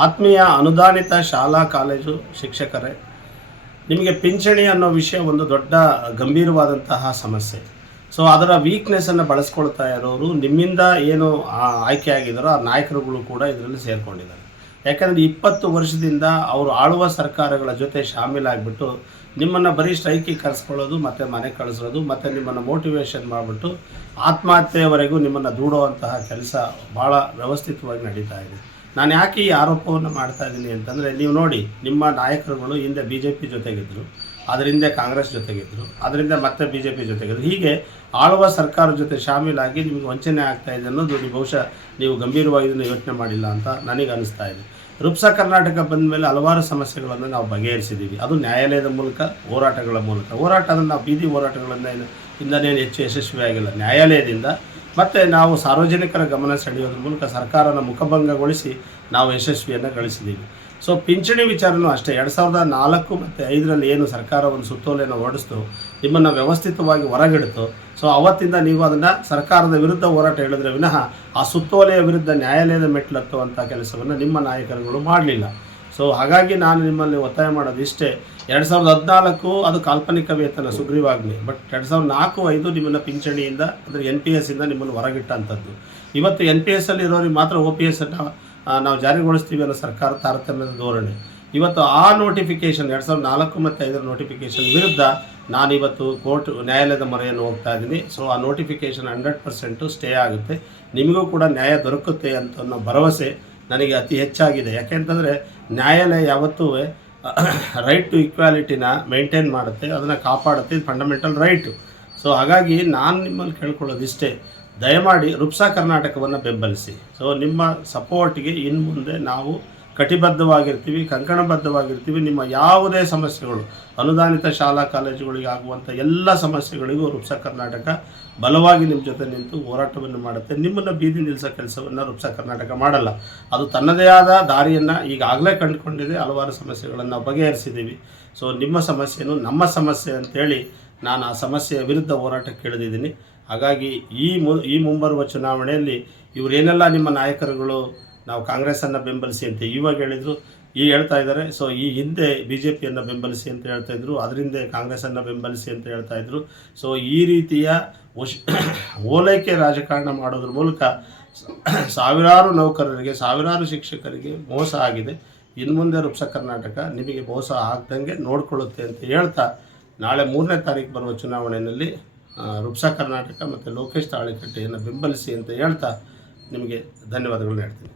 ಆತ್ಮೀಯ ಅನುದಾನಿತ ಶಾಲಾ ಕಾಲೇಜು ಶಿಕ್ಷಕರೇ, ನಿಮಗೆ ಪಿಂಚಣಿ ಅನ್ನೋ ವಿಷಯ ಒಂದು ದೊಡ್ಡ ಗಂಭೀರವಾದಂತಹ ಸಮಸ್ಯೆ. ಸೊ ಅದರ ವೀಕ್ನೆಸ್ಸನ್ನು ಬಳಸ್ಕೊಳ್ತಾ ಇರೋರು ನಿಮ್ಮಿಂದ ಏನು ಆಯ್ಕೆಯಾಗಿದ್ದಾರೋ ಆ ನಾಯಕರುಗಳು ಕೂಡ ಇದರಲ್ಲಿ ಸೇರಿಕೊಂಡಿದ್ದಾರೆ. ಯಾಕಂದರೆ 20 ವರ್ಷದಿಂದ ಅವರು ಆಳುವ ಸರ್ಕಾರಗಳ ಜೊತೆ ಶಾಮೀಲಾಗಿಬಿಟ್ಟು ನಿಮ್ಮನ್ನು ಬರೀ ಸ್ಟ್ರೈಕಿಗೆ ಕರೆಸ್ಕೊಳ್ಳೋದು ಮತ್ತು ಮನೆ ಕಳಿಸೋದು ಮತ್ತು ನಿಮ್ಮನ್ನು ಮೋಟಿವೇಶನ್ ಮಾಡಿಬಿಟ್ಟು ಆತ್ಮಹತ್ಯೆಯವರೆಗೂ ನಿಮ್ಮನ್ನು ದೂಡುವಂತಹ ಕೆಲಸ ಭಾಳ ವ್ಯವಸ್ಥಿತವಾಗಿ ನಡೀತಾ ಇದೆ. ನಾನು ಯಾಕೆ ಈ ಆರೋಪವನ್ನು ಮಾಡ್ತಾ ಇದ್ದೀನಿ ಅಂತಂದರೆ, ನೀವು ನೋಡಿ, ನಿಮ್ಮ ನಾಯಕರುಗಳು ಹಿಂದೆ BJP ಜೊತೆಗಿದ್ದರು, ಅದರಿಂದ ಕಾಂಗ್ರೆಸ್ ಜೊತೆಗಿದ್ದರು, ಅದರಿಂದ ಮತ್ತೆ BJP ಜೊತೆಗಿದ್ದರು. ಹೀಗೆ ಆಳುವ ಸರ್ಕಾರದ ಜೊತೆ ಶಾಮೀಲಾಗಿ ನಿಮಗೆ ವಂಚನೆ ಆಗ್ತಾ ಇದೆ ಅನ್ನೋದು ಬಹುಶಃ ನೀವು ಗಂಭೀರವಾಗಿ ಇದನ್ನು ಯೋಚನೆ ಮಾಡಿಲ್ಲ ಅಂತ ನನಗೆ ಅನಿಸ್ತಾ ಇದೆ. ರುಪ್ಸ ಕರ್ನಾಟಕ ಬಂದ ಮೇಲೆ ಹಲವಾರು ಸಮಸ್ಯೆಗಳನ್ನು ನಾವು ಬಗೆಹರಿಸಿದ್ದೀವಿ. ಅದು ನ್ಯಾಯಾಲಯದ ಮೂಲಕ, ಹೋರಾಟಗಳ ಮೂಲಕ. ಅದನ್ನು ನಾವು ಬೀದಿ ಹೋರಾಟಗಳಿಂದನೇನು ಹೆಚ್ಚು ಯಶಸ್ವಿಯಾಗಿಲ್ಲ. ನ್ಯಾಯಾಲಯದಿಂದ ಮತ್ತು ನಾವು ಸಾರ್ವಜನಿಕರ ಗಮನ ಸೆಳೆಯೋದ್ರ ಮೂಲಕ ಸರ್ಕಾರನ ಮುಖಭಂಗಗೊಳಿಸಿ ನಾವು ಯಶಸ್ವಿಯನ್ನು ಗಳಿಸಿದ್ದೀವಿ. ಸೊ ಪಿಂಚಣಿ ವಿಚಾರನೂ ಅಷ್ಟೇ. 2004 ಮತ್ತು 2005ರಲ್ಲಿ ಏನು ಸರ್ಕಾರ ಒಂದು ಸುತ್ತೋಲೆಯನ್ನು ಹೊರಡಿಸ್ತು, ನಿಮ್ಮನ್ನು ವ್ಯವಸ್ಥಿತವಾಗಿ ಹೊರಗಿಡ್ತು. ಸೊ ಅವತ್ತಿಂದ ನೀವು ಅದನ್ನು ಸರ್ಕಾರದ ವಿರುದ್ಧ ಹೋರಾಟ ಹೇಳಿದ್ರೆ ವಿನಃ ಆ ಸುತ್ತೋಲೆಯ ವಿರುದ್ಧ ನ್ಯಾಯಾಲಯದ ಮೆಟ್ಲತ್ತುವಂಥ ಕೆಲಸವನ್ನು ನಿಮ್ಮ ನಾಯಕರುಗಳು ಮಾಡಲಿಲ್ಲ. ಸೊ ಹಾಗಾಗಿ ನಾನು ನಿಮ್ಮಲ್ಲಿ ಒತ್ತಾಯ ಮಾಡೋದು ಇಷ್ಟೇ. 2014 ಅದು ಕಾಲ್ಪನಿಕ ವೇತನ ಸುಗ್ರೀವಾಜ್ಞೆ. ಬಟ್ 2004-05 ನಿಮ್ಮನ್ನು ಪಿಂಚಣಿಯಿಂದ ಅಂದರೆ NPS ಇಂದ ನಿಮ್ಮನ್ನು ಹೊರಗಿಟ್ಟಂಥದ್ದು. ಇವತ್ತು NPS ಅಲ್ಲಿ ಇರೋರಿಗೆ ಮಾತ್ರ OPS ನಾವು ಜಾರಿಗೊಳಿಸ್ತೀವಿ ಅನ್ನೋ ಸರ್ಕಾರ ತಾರತಮ್ಯದ ಧೋರಣೆ. ಇವತ್ತು ಆ ನೋಟಿಫಿಕೇಷನ್ 2004 ಮತ್ತು 2005 ನೋಟಿಫಿಕೇಷನ್ ವಿರುದ್ಧ ನಾನಿವತ್ತು ನ್ಯಾಯಾಲಯದ ಮೊರೆಯನ್ನು ಹೋಗ್ತಾ ಇದ್ದೀನಿ. ಸೊ ಆ ನೋಟಿಫಿಕೇಷನ್ 100% ಸ್ಟೇ ಆಗುತ್ತೆ, ನಿಮಗೂ ಕೂಡ ನ್ಯಾಯ ದೊರಕುತ್ತೆ ಅಂತ ಅನ್ನೋ ಭರವಸೆ ನನಗೆ ಅತಿ ಹೆಚ್ಚಾಗಿದೆ. ಯಾಕೆಂತಂದರೆ ನ್ಯಾಯಾಲಯ ಯಾವತ್ತೂ ರೈಟ್ ಟು ಈಕ್ವಾಲಿಟಿನ ಮೇಂಟೈನ್ ಮಾಡುತ್ತೆ, ಅದನ್ನು ಕಾಪಾಡುತ್ತೆ. ಇದು ಫಂಡಮೆಂಟಲ್ ರೈಟು. ಸೊ ಹಾಗಾಗಿ ನಾನು ನಿಮ್ಮಲ್ಲಿ ಕೇಳ್ಕೊಳ್ಳೋದಿಷ್ಟೇ, ದಯಮಾಡಿ ರುಪ್ಸ ಕರ್ನಾಟಕವನ್ನು ಬೆಂಬಲಿಸಿ. ಸೊ ನಿಮ್ಮ ಸಪೋರ್ಟ್ಗೆ ಇನ್ನು ಮುಂದೆ ನಾವು ಕಟಿಬದ್ಧವಾಗಿರ್ತೀವಿ, ಕಂಕಣಬದ್ಧವಾಗಿರ್ತೀವಿ. ನಿಮ್ಮ ಯಾವುದೇ ಸಮಸ್ಯೆಗಳು, ಅನುದಾನಿತ ಶಾಲಾ ಕಾಲೇಜುಗಳಿಗೆ ಆಗುವಂಥ ಎಲ್ಲ ಸಮಸ್ಯೆಗಳಿಗೂ ರುಪ್ಸ ಕರ್ನಾಟಕ ಬಲವಾಗಿ ನಿಮ್ಮ ಜೊತೆ ನಿಂತು ಹೋರಾಟವನ್ನು ಮಾಡುತ್ತೆ. ನಿಮ್ಮನ್ನು ಬೀದಿ ನಿಲ್ಲಿಸೋ ಕೆಲಸವನ್ನು ರುಪ್ಸ ಕರ್ನಾಟಕ ಮಾಡಲ್ಲ. ಅದು ತನ್ನದೇ ಆದ ದಾರಿಯನ್ನು ಈಗಾಗಲೇ ಕಂಡುಕೊಂಡಿದೆ. ಹಲವಾರು ಸಮಸ್ಯೆಗಳನ್ನು ನಾವು ಬಗೆಹರಿಸಿದ್ದೀವಿ. ಸೊ ನಿಮ್ಮ ಸಮಸ್ಯೆನೂ ನಮ್ಮ ಸಮಸ್ಯೆ ಅಂತೇಳಿ ನಾನು ಆ ಸಮಸ್ಯೆಯ ವಿರುದ್ಧ ಹೋರಾಟಕ್ಕೆ ಇಳಿದಿದ್ದೀನಿ. ಹಾಗಾಗಿ ಈ ಮುಂಬರುವ ಚುನಾವಣೆಯಲ್ಲಿ ಇವರೇನೆಲ್ಲ ನಿಮ್ಮ ನಾಯಕರುಗಳು ನಾವು ಕಾಂಗ್ರೆಸ್ಸನ್ನು ಬೆಂಬಲಿಸಿ ಅಂತ ಇವಾಗ ಹೇಳಿದರು, ಹೇಳ್ತಾ ಇದ್ದಾರೆ. ಸೊ ಈ ಹಿಂದೆ BJPಯನ್ನು ಬೆಂಬಲಿಸಿ ಅಂತ ಹೇಳ್ತಾಯಿದ್ರು, ಅದರಿಂದ ಕಾಂಗ್ರೆಸ್ಸನ್ನು ಬೆಂಬಲಿಸಿ ಅಂತ ಹೇಳ್ತಾಯಿದ್ರು. ಸೊ ಈ ರೀತಿಯ ಓಲೈಕೆ ರಾಜಕಾರಣ ಮಾಡೋದ್ರ ಮೂಲಕ ಸಾವಿರಾರು ನೌಕರರಿಗೆ, ಸಾವಿರಾರು ಶಿಕ್ಷಕರಿಗೆ ಮೋಸ ಆಗಿದೆ. ಇನ್ನು ಮುಂದೆ ರುಪ್ಸ ಕರ್ನಾಟಕ ನಿಮಗೆ ಮೋಸ ಆಗ್ದಂಗೆ ನೋಡಿಕೊಳ್ಳುತ್ತೆ ಅಂತ ಹೇಳ್ತಾ, ನಾಳೆ 3ನೇ ತಾರೀಕು ಬರುವ ಚುನಾವಣೆಯಲ್ಲಿ ರುಪ್ಸ ಕರ್ನಾಟಕ ಮತ್ತು ಲೋಕೇಶ್ ತಾಳಿಕಟ್ಟೆಯನ್ನು ಬೆಂಬಲಿಸಿ ಅಂತ ಹೇಳ್ತಾ ನಿಮಗೆ ಧನ್ಯವಾದಗಳನ್ನ ಹೇಳ್ತೀನಿ.